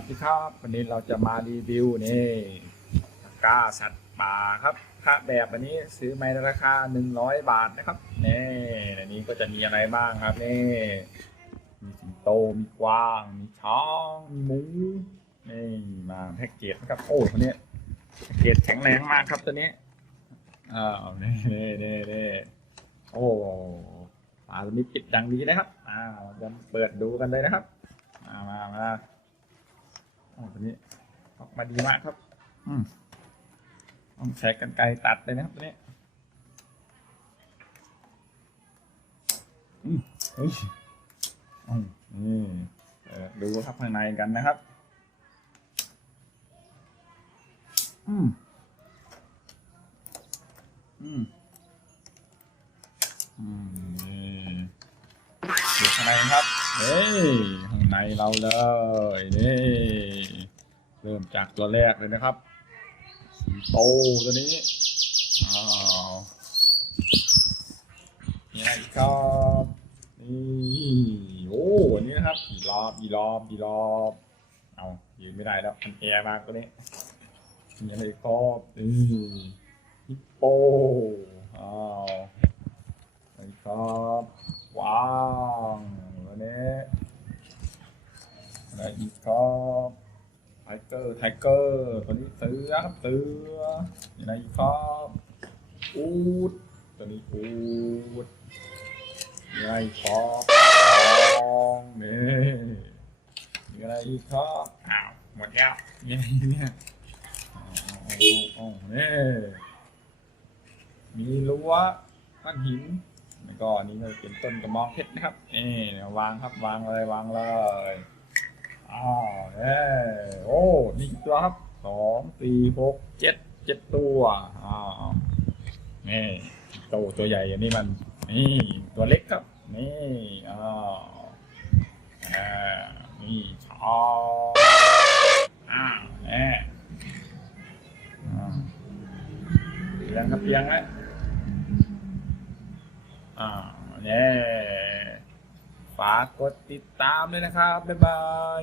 วัสดีครับ วันนี้เราจะมารีวิวนี่ตะกร้าสัตว์ป่าครับค่าแบบอันนี้ซื้อมาในราคา 100 บาทนะครับนี่อันนี้ก็จะมีอะไรบ้างครับนี่มีสิงโตมีกวาง มีช้างมีหมูนี่มาแพ็กเกจนะครับโอ้ตัวนี้แพ็กเกจแข็งแรงมากครับตัวนี้อ้าวนี่นี่นี่นี่โอ้ปลาตัวนี้ปิดดังดีนะครับอ้าวจะเปิดดูกันเลยนะครับ มามามา ตัวนี้ออกมาดีมากครับ อืมต้องใช้กันไกรตัดเลยนะครับตัวนี้อืมเฮ้ยอืมนี่เปิดดูครับข้างในกันนะครับ อืม อืม อืมนี่ดูข้างในครับ เฮ้ยข้างในเราเลยนี่เริ่มจากตัวแรกเลยนะครับสีโตตัวนี้อ้าวนี่อะไรครับนี่โอ้อันนี้นะครับอีรอบอีรอบอีรอบเอายืนไม่ได้แล้วมันแอร์มากตัวนี้มีอะไรกครับนี่ฮิปโปอ้าวอะไรครับว้าว ตัวนี้อะไรอีกครับไทเกอร์ไทเกอร์ตัวนี้เสือครับเสืออะไรอีกครับอูดตัวนี้อูดอะไรครับทองนี่มีอะไรอีกครับอ้าวหมดแล้วมีอะไรเนี่ยโอ๋ออ๋อนี่มีรั้วก้อนหิน แล้วก็อันนี้ก็เป็นต้นกระมองเพชรนะครับนี่ยวางครับวางเลยวางเลยอ้าวเอ้โอ้นี่ตัวครับสองสี่หกเจ็ดเจ็ดตัวอ้าวนี่โตตัวใหญ่อันนี้มันนี่ตัวเล็กครับ นี่อ้าวอ่านี่ชออ้าวแน่อ่าเพียงครับเพียงนะ อ่าแน่ฝากกดติดตามเลยนะครับ บ๊ายบาย